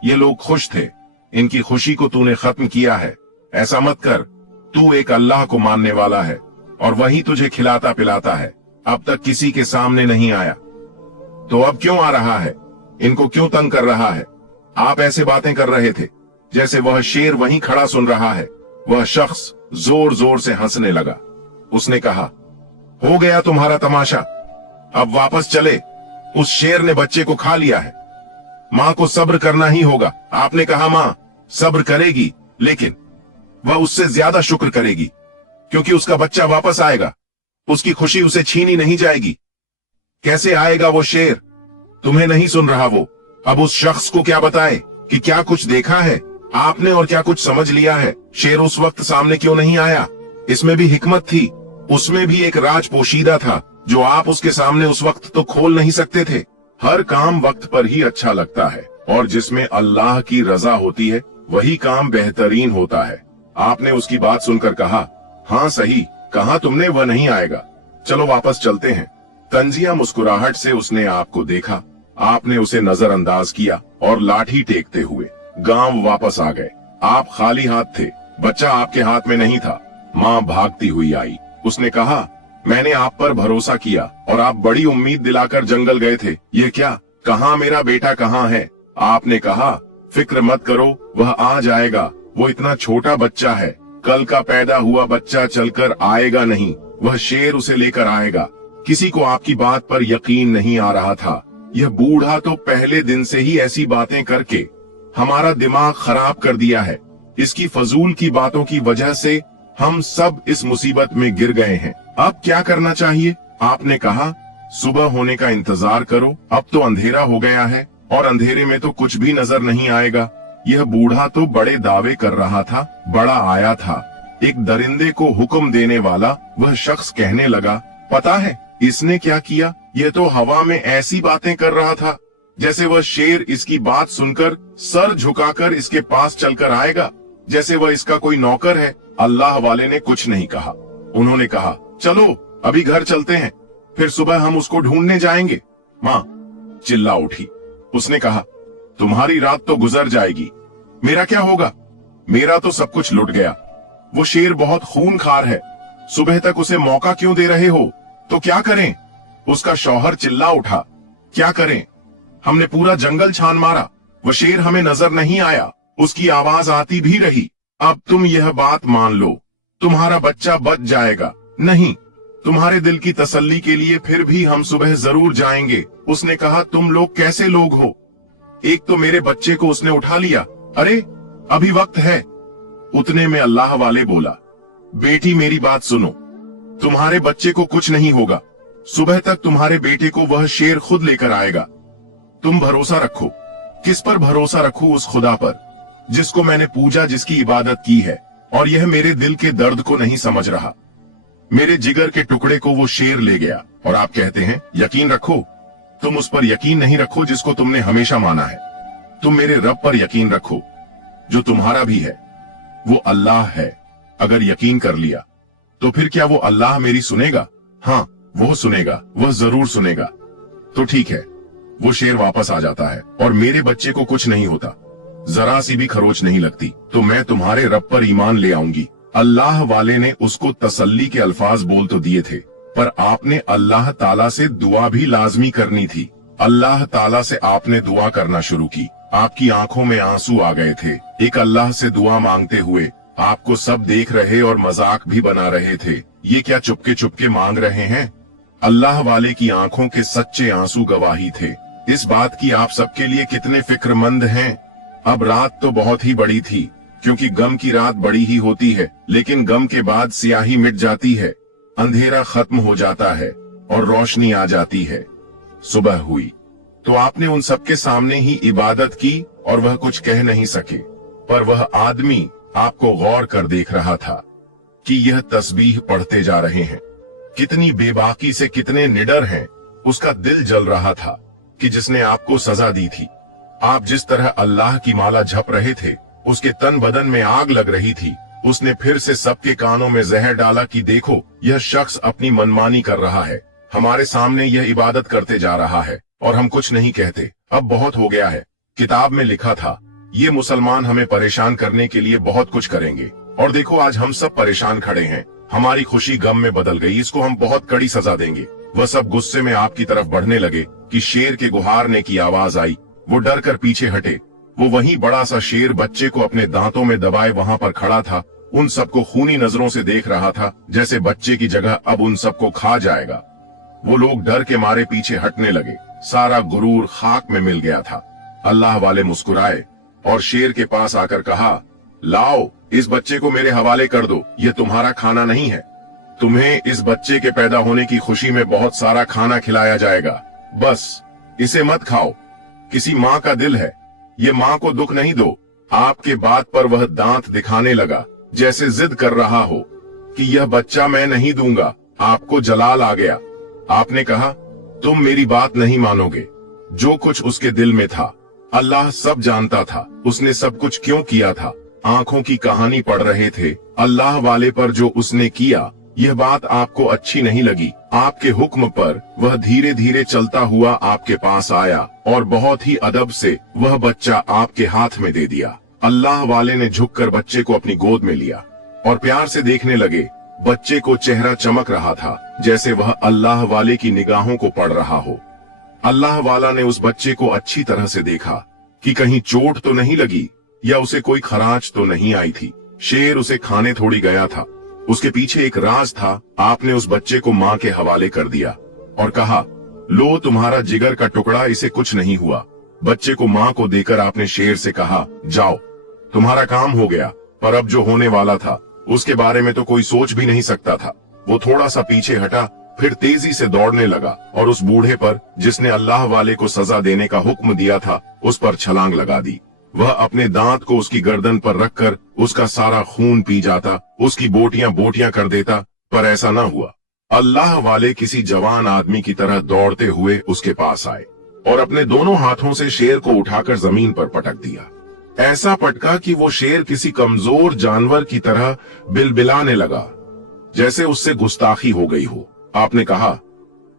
ये लोग खुश थे, इनकी खुशी को तूने खत्म किया है। ऐसा मत कर। तू एक अल्लाह को मानने वाला है और वही तुझे खिलाता पिलाता है। अब तक किसी के सामने नहीं आया तो अब क्यों आ रहा है? इनको क्यों तंग कर रहा है? आप ऐसे बातें कर रहे थे जैसे वह शेर वहीं खड़ा सुन रहा है। वह शख्स जोर जोर से हंसने लगा। उसने कहा, हो गया तुम्हारा तमाशा, अब वापस चले। उस शेर ने बच्चे को खा लिया है। मां को सब्र करना ही होगा। आपने कहा मां सब्र करेगी, लेकिन वह उससे ज्यादा शुक्र करेगी क्योंकि उसका बच्चा वापस आएगा। उसकी खुशी उसे छीनी नहीं जाएगी। कैसे आएगा वो शेर? तुम्हें नहीं सुन रहा वो। अब उस शख्स को क्या बताए कि क्या कुछ देखा है आपने और क्या कुछ समझ लिया है। शेर उस वक्त सामने क्यों नहीं आया? इसमें भी हिकमत थी, उसमें भी एक राज पोशीदा था जो आप उसके सामने उस वक्त तो खोल नहीं सकते थे। हर काम वक्त पर ही अच्छा लगता है और जिसमें अल्लाह की रजा होती है वही काम बेहतरीन होता है। आपने उसकी बात सुनकर कहा, हाँ सही कहा तुमने, वह नहीं आएगा, चलो वापस चलते हैं। तंजिया मुस्कुराहट से उसने आपको देखा। आपने उसे नजरअंदाज किया और लाठी टेकते हुए गांव वापस आ गए। आप खाली हाथ थे, बच्चा आपके हाथ में नहीं था। माँ भागती हुई आई। उसने कहा, मैंने आप पर भरोसा किया और आप बड़ी उम्मीद दिलाकर जंगल गए थे। ये क्या? कहाँ मेरा बेटा कहाँ है? आपने कहा, फिक्र मत करो, वह आ जाएगा। वो इतना छोटा बच्चा है, कल का पैदा हुआ बच्चा चलकर आएगा नहीं, वह शेर उसे लेकर आएगा। किसी को आपकी बात पर यकीन नहीं आ रहा था। यह बूढ़ा तो पहले दिन से ही ऐसी बातें करके हमारा दिमाग खराब कर दिया है। इसकी फजूल की बातों की वजह से हम सब इस मुसीबत में गिर गए हैं। अब क्या करना चाहिए? आपने कहा, सुबह होने का इंतजार करो। अब तो अंधेरा हो गया है और अंधेरे में तो कुछ भी नजर नहीं आएगा। यह बूढ़ा तो बड़े दावे कर रहा था, बड़ा आया था। एक दरिंदे को हुक्म देने वाला वह शख्स कहने लगा, पता है इसने क्या किया? यह तो हवा में ऐसी बातें कर रहा था जैसे वह शेर इसकी बात सुनकर सर झुकाकर इसके पास चलकर आएगा, जैसे वह इसका कोई नौकर है। अल्लाह वाले ने कुछ नहीं कहा। उन्होंने कहा, चलो अभी घर चलते हैं, फिर सुबह हम उसको ढूंढने जाएंगे। माँ चिल्ला उठी। उसने कहा, तुम्हारी रात तो गुजर जाएगी, मेरा क्या होगा? मेरा तो सब कुछ लुट गया। वो शेर बहुत खूनखार है, सुबह तक उसे मौका क्यों दे रहे हो? तो क्या करें? उसका शौहर चिल्ला उठा, क्या करें? हमने पूरा जंगल छान मारा, वो शेर हमें नजर नहीं आया, उसकी आवाज आती भी रही। अब तुम यह बात मान लो, तुम्हारा बच्चा बच जाएगा। नहीं, तुम्हारे दिल की तसल्ली के लिए फिर भी हम सुबह जरूर जाएंगे। उसने कहा, तुम लोग कैसे लोग हो? एक तो मेरे बच्चे को उसने उठा लिया। अरे अभी वक्त है। उतने में अल्लाह वाले बोला, बेटी मेरी बात सुनो, तुम्हारे बच्चे को कुछ नहीं होगा। सुबह तक तुम्हारे बेटे को वह शेर खुद लेकर आएगा। तुम भरोसा रखो। किस पर भरोसा रखूं? उस खुदा पर जिसको मैंने पूजा, जिसकी इबादत की है, और यह मेरे दिल के दर्द को नहीं समझ रहा। मेरे जिगर के टुकड़े को वो शेर ले गया और आप कहते हैं यकीन रखो। तुम उस पर यकीन नहीं रखो जिसको तुमने हमेशा माना है। तुम मेरे रब पर यकीन रखो जो तुम्हारा भी है, वो अल्लाह है। अगर यकीन कर लिया तो फिर क्या वो अल्लाह मेरी सुनेगा? हाँ वो सुनेगा, वह जरूर सुनेगा। तो ठीक है। वो शेर वापस आ जाता है और मेरे बच्चे को कुछ नहीं होता, जरा सी भी खरोच नहीं लगती, तो मैं तुम्हारे रब पर ईमान ले आऊंगी। अल्लाह वाले ने उसको तसल्ली के अल्फाज बोल तो दिए थे, पर आपने अल्लाह ताला से दुआ भी लाजमी करनी थी। अल्लाह ताला से आपने दुआ करना शुरू की। आपकी आंखों में आंसू आ गए थे। एक अल्लाह से दुआ मांगते हुए आपको सब देख रहे और मजाक भी बना रहे थे। ये क्या चुपके चुपके मांग रहे हैं? अल्लाह वाले की आंखों के सच्चे आंसू गवाही थे इस बात की आप सबके लिए कितने फिक्रमंद हैं। अब रात तो बहुत ही बड़ी थी, क्योंकि गम की रात बड़ी ही होती है, लेकिन गम के बाद स्याही मिट जाती है, अंधेरा खत्म हो जाता है और रोशनी आ जाती है। सुबह हुई तो आपने उन सबके सामने ही इबादत की और वह कुछ कह नहीं सके, पर वह आदमी आपको गौर कर देख रहा था कि यह तस्बीह पढ़ते जा रहे हैं। कितनी बेबाकी से कितने निडर हैं। उसका दिल जल रहा था कि जिसने आपको सजा दी थी। आप जिस तरह अल्लाह की माला जप रहे थे, उसके तन बदन में आग लग रही थी। उसने फिर से सबके कानों में जहर डाला कि देखो, यह शख्स अपनी मनमानी कर रहा है, हमारे सामने यह इबादत करते जा रहा है और हम कुछ नहीं कहते। अब बहुत हो गया है। किताब में लिखा था, ये मुसलमान हमें परेशान करने के लिए बहुत कुछ करेंगे, और देखो आज हम सब परेशान खड़े हैं। हमारी खुशी गम में बदल गई, इसको हम बहुत कड़ी सजा देंगे। वह सब गुस्से में आपकी तरफ बढ़ने लगे कि शेर के गुहारने की आवाज आई। वो डर कर पीछे हटे। वो वही बड़ा सा शेर बच्चे को अपने दांतों में दबाए वहां पर खड़ा था। उन सबको खूनी नजरों से देख रहा था, जैसे बच्चे की जगह अब उन सबको खा जाएगा। वो लोग डर के मारे पीछे हटने लगे। सारा गुरूर खाक में मिल गया था। अल्लाह वाले मुस्कुराए और शेर के पास आकर कहा, लाओ, इस बच्चे को मेरे हवाले कर दो। ये तुम्हारा खाना नहीं है। तुम्हें इस बच्चे के पैदा होने की खुशी में बहुत सारा खाना खिलाया जाएगा, बस इसे मत खाओ। किसी माँ का दिल है, ये माँ को दुख नहीं दो। आपके बात पर वह दांत दिखाने लगा, जैसे जिद कर रहा हो कि यह बच्चा मैं नहीं दूंगा। आपको जलाल आ गया। आपने कहा, तुम मेरी बात नहीं मानोगे। जो कुछ उसके दिल में था अल्लाह सब जानता था। उसने सब कुछ क्यों किया था। आंखों की कहानी पढ़ रहे थे। अल्लाह वाले पर जो उसने किया, यह बात आपको अच्छी नहीं लगी। आपके हुक्म पर वह धीरे धीरे चलता हुआ आपके पास आया और बहुत ही अदब से वह बच्चा आपके हाथ में दे दिया। अल्लाह वाले ने झुककर बच्चे को अपनी गोद में लिया और प्यार से देखने लगे। बच्चे को चेहरा चमक रहा था, जैसे वह अल्लाह वाले की निगाहों को पढ़ रहा हो। अल्लाह वाला ने उस बच्चे को अच्छी तरह से देखा कि कहीं चोट तो नहीं लगी या उसे कोई खरांच तो नहीं आई थी। शेर उसे खाने थोड़ी गया था। उसके पीछे एक राज था। आपने उस बच्चे को माँ के हवाले कर दिया और कहा, लो तुम्हारा जिगर का टुकड़ा, इसे कुछ नहीं हुआ। बच्चे को माँ को देकर आपने शेर से कहा, जाओ, तुम्हारा काम हो गया। पर अब जो होने वाला था उसके बारे में तो कोई सोच भी नहीं सकता था। वो थोड़ा सा पीछे हटा, फिर तेजी से दौड़ने लगा और उस बूढ़े पर, जिसने अल्लाह वाले को सजा देने का हुक्म दिया था, उस पर छलांग लगा दी। वह अपने दांत को उसकी गर्दन पर रखकर उसका सारा खून पी जाता, उसकी बोटियां बोटियां कर देता, पर ऐसा न हुआ। अल्लाह वाले किसी जवान आदमी की तरह दौड़ते हुए उसके पास आए और अपने दोनों हाथों से शेर को उठाकर जमीन पर पटक दिया। ऐसा पटका कि वो शेर किसी कमजोर जानवर की तरह बिलबिलाने लगा, जैसे उससे गुस्ताखी हो गई हो। आपने कहा,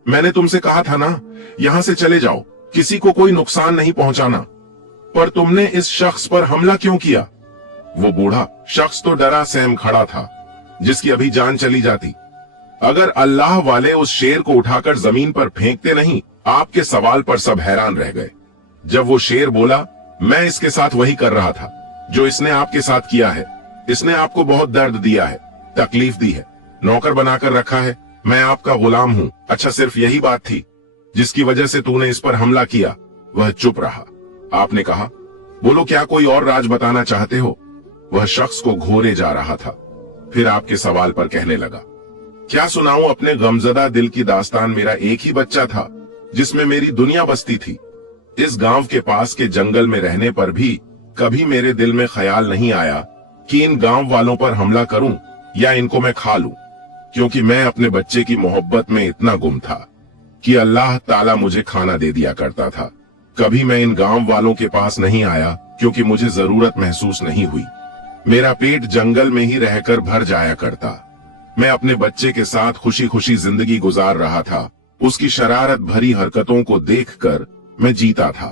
मैंने तुमसे कहा था ना, यहाँ से चले जाओ, किसी को कोई नुकसान नहीं पहुंचाना, पर तुमने इस शख्स पर हमला क्यों किया। वो बूढ़ा शख्स तो डरा सहम खड़ा था, जिसकी अभी जान चली जाती अगर अल्लाह वाले उस शेर को उठाकर जमीन पर फेंकते नहीं। आपके सवाल पर सब हैरान रह गए। जब वो शेर बोला, मैं इसके साथ वही कर रहा था जो इसने आपके साथ किया है। इसने आपको बहुत दर्द दिया है, तकलीफ दी है, नौकर बनाकर रखा है। मैं आपका गुलाम हूँ। अच्छा, सिर्फ यही बात थी जिसकी वजह से तूने इस पर हमला किया। वह चुप रहा। आपने कहा, बोलो, क्या कोई और राज बताना चाहते हो। वह शख्स को घोरे जा रहा था। फिर आपके सवाल पर कहने लगा, क्या सुनाऊं अपने गमजदा दिल की दास्तान। मेरा एक ही बच्चा था जिसमें मेरी दुनिया बसती थी। इस गांव के पास के जंगल में रहने पर भी कभी मेरे दिल में ख्याल नहीं आया कि इन गांव वालों पर हमला करूं या इनको मैं खा लूं, क्योंकि मैं अपने बच्चे की मोहब्बत में इतना गुम था कि अल्लाह ताला मुझे खाना दे दिया करता था। कभी मैं इन गांव वालों के पास नहीं आया क्योंकि मुझे जरूरत महसूस नहीं हुई। मेरा पेट जंगल में ही रहकर भर जाया करता। मैं अपने बच्चे के साथ खुशी खुशी जिंदगी गुजार रहा था। उसकी शरारत भरी हरकतों को देखकर मैं जीता था।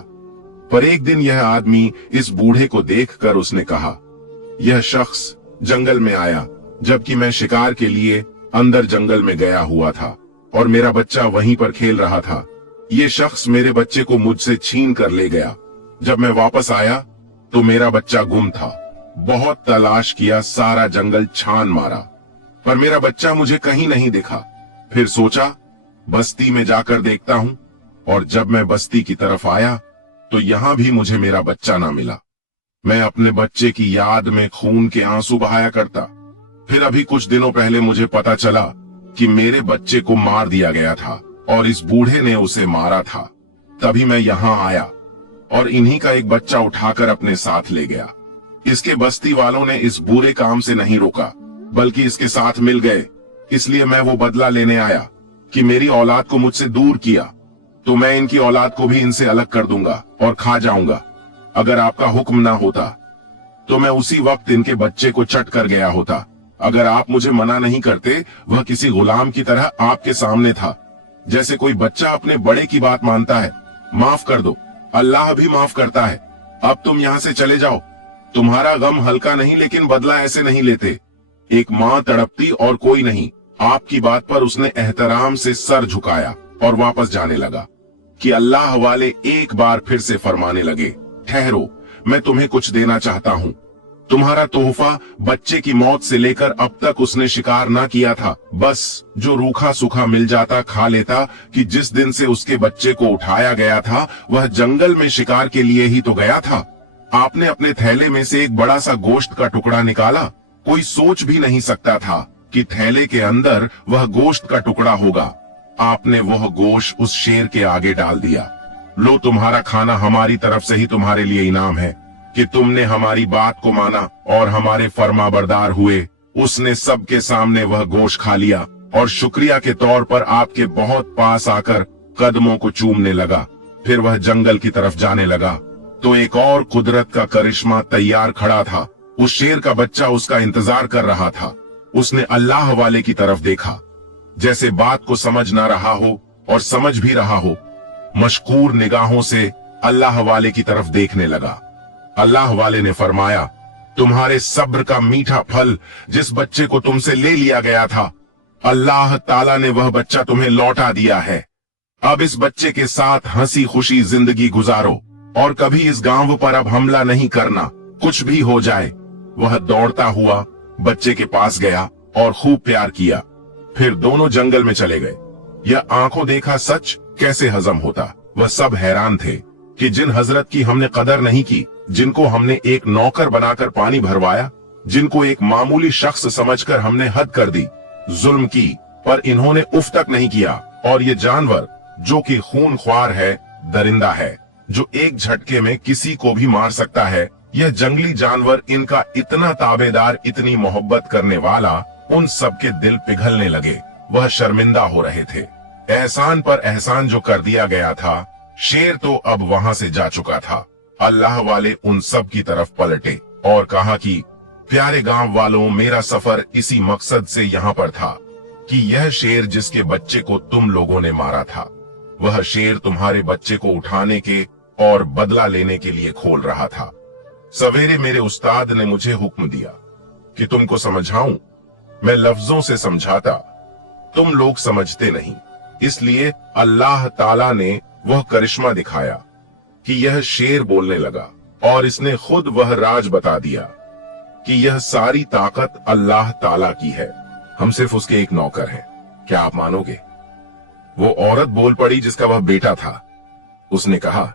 पर एक दिन यह आदमी इस बूढ़े को देखकर उसने कहा, यह शख्स जंगल में आया जबकि मैं शिकार के लिए अंदर जंगल में गया हुआ था और मेरा बच्चा वहीं पर खेल रहा था। ये शख्स मेरे बच्चे को मुझसे छीन कर ले गया। जब मैं वापस आया तो मेरा बच्चा गुम था। बहुत तलाश किया, सारा जंगल छान मारा, पर मेरा बच्चा मुझे कहीं नहीं दिखा। फिर सोचा बस्ती में जाकर देखता हूं, और जब मैं बस्ती की तरफ आया तो यहां भी मुझे मेरा बच्चा ना मिला। मैं अपने बच्चे की याद में खून के आंसू बहाया करता। फिर अभी कुछ दिनों पहले मुझे पता चला कि मेरे बच्चे को मार दिया गया था और इस बूढ़े ने उसे मारा था। तभी मैं यहाँ आया और इन्हीं का एक बच्चा उठाकर अपने साथ ले गया। इसके बस्ती वालों ने इस बुरे काम से नहीं रोका, बल्कि इसके साथ मिल गए इसलिए मैं वो बदला लेने आया कि मेरी औलाद को मुझसे दूर किया तो मैं इनकी औलाद को भी इनसे अलग कर दूंगा और खा जाऊंगा। अगर आपका हुक्म ना होता तो मैं उसी वक्त इनके बच्चे को चट कर गया होता। अगर आप मुझे मना नहीं करते, वह किसी गुलाम की तरह आपके सामने था, जैसे कोई बच्चा अपने बड़े की बात मानता है। माफ कर दो, अल्लाह भी माफ करता है। अब तुम यहाँ से चले जाओ। तुम्हारा गम हल्का नहीं, लेकिन बदला ऐसे नहीं लेते। एक माँ तड़पती और कोई नहीं। आपकी बात पर उसने एहतराम से सर झुकाया और वापस जाने लगा कि अल्लाह वाले एक बार फिर से फरमाने लगे, ठहरो, मैं तुम्हें कुछ देना चाहता हूँ। तुम्हारा तोहफा बच्चे की मौत से लेकर अब तक उसने शिकार ना किया था, बस जो रूखा सूखा मिल जाता खा लेता। कि जिस दिन से उसके बच्चे को उठाया गया था वह जंगल में शिकार के लिए ही तो गया था। आपने अपने थैले में से एक बड़ा सा गोश्त का टुकड़ा निकाला। कोई सोच भी नहीं सकता था कि थैले के अंदर वह गोश्त का टुकड़ा होगा। आपने वह गोश्त उस शेर के आगे डाल दिया। लो, तुम्हारा खाना हमारी तरफ से ही तुम्हारे लिए इनाम है कि तुमने हमारी बात को माना और हमारे फरमाबरदार हुए। उसने सबके सामने वह गोश्त खा लिया और शुक्रिया के तौर पर आपके बहुत पास आकर कदमों को चूमने लगा। फिर वह जंगल की तरफ जाने लगा तो एक और कुदरत का करिश्मा तैयार खड़ा था। उस शेर का बच्चा उसका इंतजार कर रहा था। उसने अल्लाह वाले की तरफ देखा, जैसे बात को समझ ना रहा हो और समझ भी रहा हो। मशकूर निगाहों से अल्लाह वाले की तरफ देखने लगा। अल्लाह वाले ने फरमाया, तुम्हारे सब्र का मीठा फल जिस बच्चे को तुमसे ले लिया गया था, अल्लाह ताला ने वह बच्चा तुम्हें लौटा दिया है। अब इस बच्चे के साथ हंसी खुशी जिंदगी गुजारो और कभी इस गांव पर अब हमला नहीं करना, कुछ भी हो जाए। वह दौड़ता हुआ बच्चे के पास गया और खूब प्यार किया। फिर दोनों जंगल में चले गए। यह आंखों देखा सच कैसे हजम होता। वह सब हैरान थे कि जिन हजरत की हमने कदर नहीं की, जिनको हमने एक नौकर बनाकर पानी भरवाया, जिनको एक मामूली शख्स समझकर हमने हद कर दी, जुल्म की, पर इन्होंने उफ तक नहीं किया। और ये जानवर जो कि खूनख्वार है, दरिंदा है, जो एक झटके में किसी को भी मार सकता है, यह जंगली जानवर इनका इतना ताबेदार, इतनी मोहब्बत करने वाला, उन सबके दिल पिघलने लगे। वह शर्मिंदा हो रहे थे। एहसान पर एहसान जो कर दिया गया था, शेर तो अब वहां से जा चुका था। अल्लाह वाले उन सब की तरफ पलटे और कहा कि प्यारे गांव वालों, मेरा सफर इसी मकसद से यहाँ पर था कि यह शेर जिसके बच्चे को तुम लोगों ने मारा था, वह शेर तुम्हारे बच्चे को उठाने के और बदला लेने के लिए खोल रहा था। सवेरे मेरे उस्ताद ने मुझे हुक्म दिया कि तुमको समझाऊं। मैं लफ्जों से समझाता, तुम लोग समझते नहीं, इसलिए अल्लाह ताला ने वह करिश्मा दिखाया कि यह शेर बोलने लगा और इसने खुद वह राज बता दिया कि यह सारी ताकत अल्लाह ताला की है, हम सिर्फ उसके एक नौकर हैं। क्या आप मानोगे? वो औरत बोल पड़ी जिसका वह बेटा था। उसने कहा,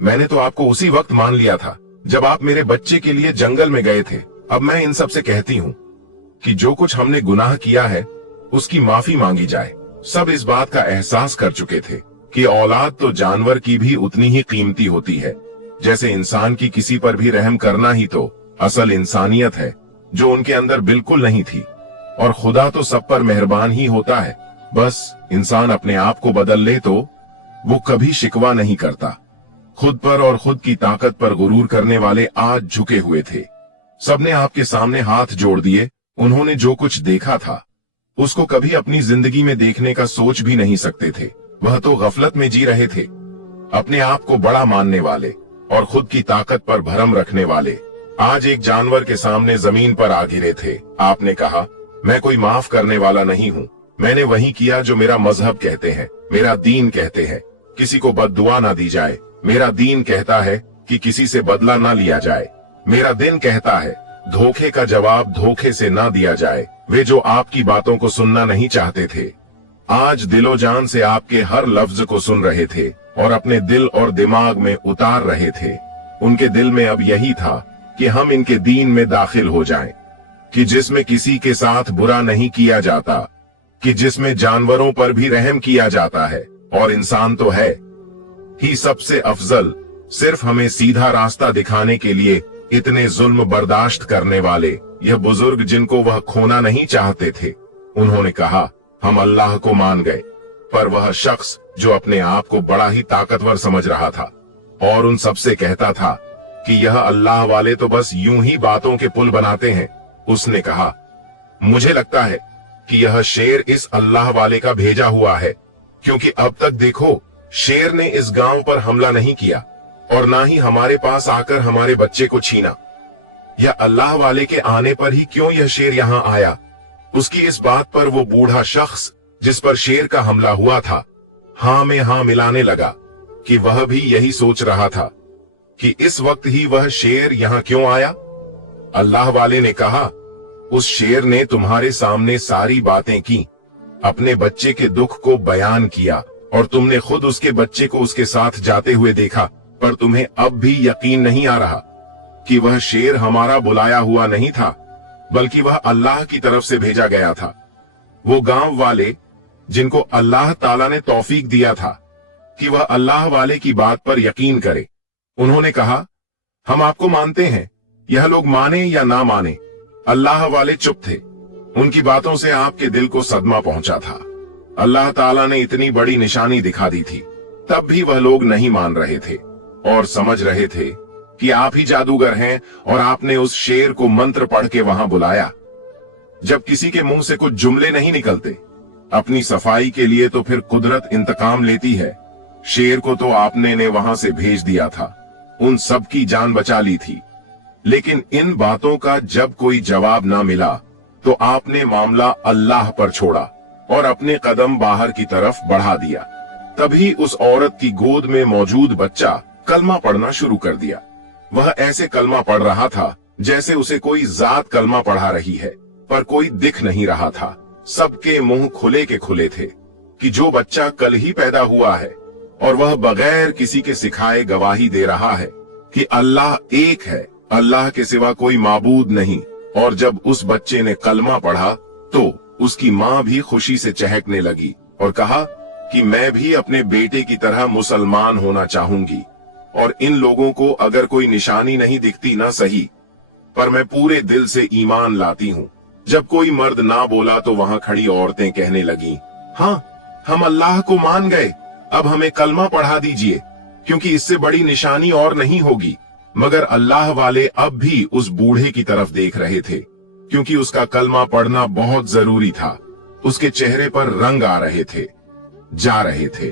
मैंने तो आपको उसी वक्त मान लिया था जब आप मेरे बच्चे के लिए जंगल में गए थे। अब मैं इन सब से कहती हूँ कि जो कुछ हमने गुनाह किया है उसकी माफी मांगी जाए। सब इस बात का एहसास कर चुके थे कि औलाद तो जानवर की भी उतनी ही कीमती होती है। जैसे इंसान की किसी पर भी रहम करना ही तो असल इंसानियत है, जो उनके अंदर बिल्कुल नहीं थी। और खुदा तो सब पर मेहरबान ही होता है। बस इंसान अपने आप को बदल ले तो वो कभी शिकवा नहीं करता। खुद पर और खुद की ताकत पर गुरूर करने वाले आज झुके हुए थे। सबने आपके सामने हाथ जोड़ दिए। उन्होंने जो कुछ देखा था उसको कभी अपनी जिंदगी में देखने का सोच भी नहीं सकते थे। वह तो गफलत में जी रहे थे। अपने आप को बड़ा मानने वाले और खुद की ताकत पर भरम रखने वाले आज एक जानवर के सामने जमीन पर आ गिरे थे। आपने कहा, मैं कोई माफ करने वाला नहीं हूँ। मैंने वही किया जो मेरा मजहब कहते हैं, मेरा दीन कहते हैं। किसी को बद्दुआ ना दी जाए। मेरा दीन कहता है कि किसी से बदला ना लिया जाए। मेरा दिन कहता है धोखे का जवाब धोखे से ना दिया जाए। वे जो आपकी बातों को सुनना नहीं चाहते थे, आज दिलो जान से आपके हर लफ्ज को सुन रहे थे और अपने दिल और दिमाग में उतार रहे थे। उनके दिल में अब यही था कि हम इनके दीन में दाखिल हो जाएं, कि जिसमें किसी के साथ बुरा नहीं किया जाता, कि जिसमें जानवरों पर भी रहम किया जाता है और इंसान तो है ही सबसे अफजल। सिर्फ हमें सीधा रास्ता दिखाने के लिए इतने जुल्म बर्दाश्त करने वाले यह बुजुर्ग जिनको वह खोना नहीं चाहते थे, उन्होंने कहा, हम अल्लाह को मान गए। पर वह शख्स जो अपने आप को बड़ा ही ताकतवर समझ रहा था और उन सबसे कहता था कि यह अल्लाह वाले तो बस यूं ही बातों के पुल बनाते हैं, उसने कहा, मुझे लगता है कि यह शेर इस अल्लाह वाले का भेजा हुआ है, क्योंकि अब तक देखो शेर ने इस गांव पर हमला नहीं किया और ना ही हमारे पास आकर हमारे बच्चे को छीना। यह अल्लाह वाले के आने पर ही क्यों यह शेर यहां आया? उसकी इस बात पर वो बूढ़ा शख्स जिस पर शेर का हमला हुआ था, हां में हां मिलाने लगा कि वह भी यही सोच रहा था कि इस वक्त ही वह शेर यहां क्यों आया। अल्लाह वाले ने कहा, उस शेर ने तुम्हारे सामने सारी बातें की, अपने बच्चे के दुख को बयान किया और तुमने खुद उसके बच्चे को उसके साथ जाते हुए देखा, पर तुम्हें अब भी यकीन नहीं आ रहा कि वह शेर हमारा बुलाया हुआ नहीं था, बल्कि वह अल्लाह की तरफ से भेजा गया था। वो गांव वाले जिनको अल्लाह ताला ने तौफीक दिया था कि वह अल्लाह वाले की बात पर यकीन करे, उन्होंने कहा, हम आपको मानते हैं। यह लोग माने या ना माने, अल्लाह वाले चुप थे। उनकी बातों से आपके दिल को सदमा पहुंचा था। अल्लाह ताला ने इतनी बड़ी निशानी दिखा दी थी, तब भी वह लोग नहीं मान रहे थे और समझ रहे थे कि आप ही जादूगर हैं और आपने उस शेर को मंत्र पढ़ के वहां बुलाया। जब किसी के मुंह से कुछ जुमले नहीं निकलते अपनी सफाई के लिए, तो फिर कुदरत इंतकाम लेती है। शेर को तो आपने ने वहां से भेज दिया था, उन सब की जान बचा ली थी, लेकिन इन बातों का जब कोई जवाब ना मिला तो आपने मामला अल्लाह पर छोड़ा और अपने कदम बाहर की तरफ बढ़ा दिया। तभी उस औरत की गोद में मौजूद बच्चा कलमा पढ़ना शुरू कर दिया। वह ऐसे कलमा पढ़ रहा था जैसे उसे कोई जात कलमा पढ़ा रही है, पर कोई दिख नहीं रहा था। सबके मुंह खुले के खुले थे कि जो बच्चा कल ही पैदा हुआ है और वह बगैर किसी के सिखाए गवाही दे रहा है कि अल्लाह एक है, अल्लाह के सिवा कोई माबूद नहीं। और जब उस बच्चे ने कलमा पढ़ा तो उसकी माँ भी खुशी से चहकने लगी और कहा कि मैं भी अपने बेटे की तरह मुसलमान होना चाहूंगी, और इन लोगों को अगर कोई निशानी नहीं दिखती ना सही, पर मैं पूरे दिल से ईमान लाती हूँ। जब कोई मर्द ना बोला तो वहां खड़ी औरतें कहने लगी, हाँ, हम अल्लाह को मान गए, अब हमें कलमा पढ़ा दीजिए, क्योंकि इससे बड़ी निशानी और नहीं होगी। मगर अल्लाह वाले अब भी उस बूढ़े की तरफ देख रहे थे, क्योंकि उसका कलमा पढ़ना बहुत जरूरी था। उसके चेहरे पर रंग आ रहे थे, जा रहे थे।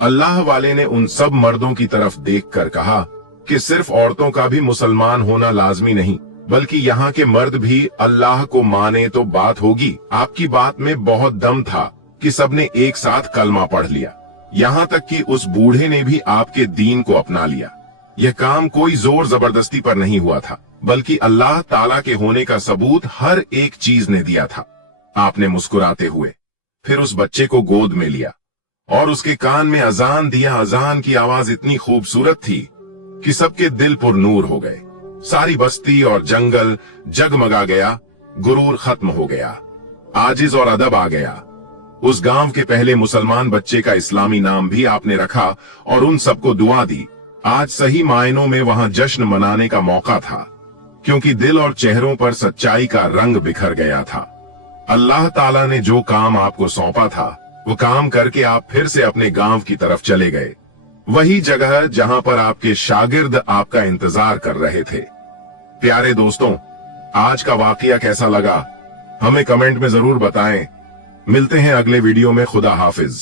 अल्लाह वाले ने उन सब मर्दों की तरफ देखकर कहा कि सिर्फ औरतों का भी मुसलमान होना लाजमी नहीं, बल्कि यहाँ के मर्द भी अल्लाह को माने तो बात होगी। आपकी बात में बहुत दम था कि सबने एक साथ कलमा पढ़ लिया, यहाँ तक कि उस बूढ़े ने भी आपके दीन को अपना लिया। यह काम कोई जोर जबरदस्ती पर नहीं हुआ था, बल्कि अल्लाह ताला के होने का सबूत हर एक चीज ने दिया था। आपने मुस्कुराते हुए फिर उस बच्चे को गोद में लिया और उसके कान में अजान दिया। अजान की आवाज इतनी खूबसूरत थी कि सबके दिल पुर नूर हो गए। सारी बस्ती और जंगल जगमगा गया, गुरूर खत्म हो गया, आजिज और अदब आ गया। उस गांव के पहले मुसलमान बच्चे का इस्लामी नाम भी आपने रखा और उन सबको दुआ दी। आज सही मायनों में वहां जश्न मनाने का मौका था, क्योंकि दिल और चेहरों पर सच्चाई का रंग बिखर गया था। अल्लाह ताला ने जो काम आपको सौंपा था, वो काम करके आप फिर से अपने गांव की तरफ चले गए, वही जगह जहां पर आपके शागिर्द आपका इंतजार कर रहे थे। प्यारे दोस्तों, आज का वाकया कैसा लगा हमें कमेंट में जरूर बताएं। मिलते हैं अगले वीडियो में। खुदा हाफिज।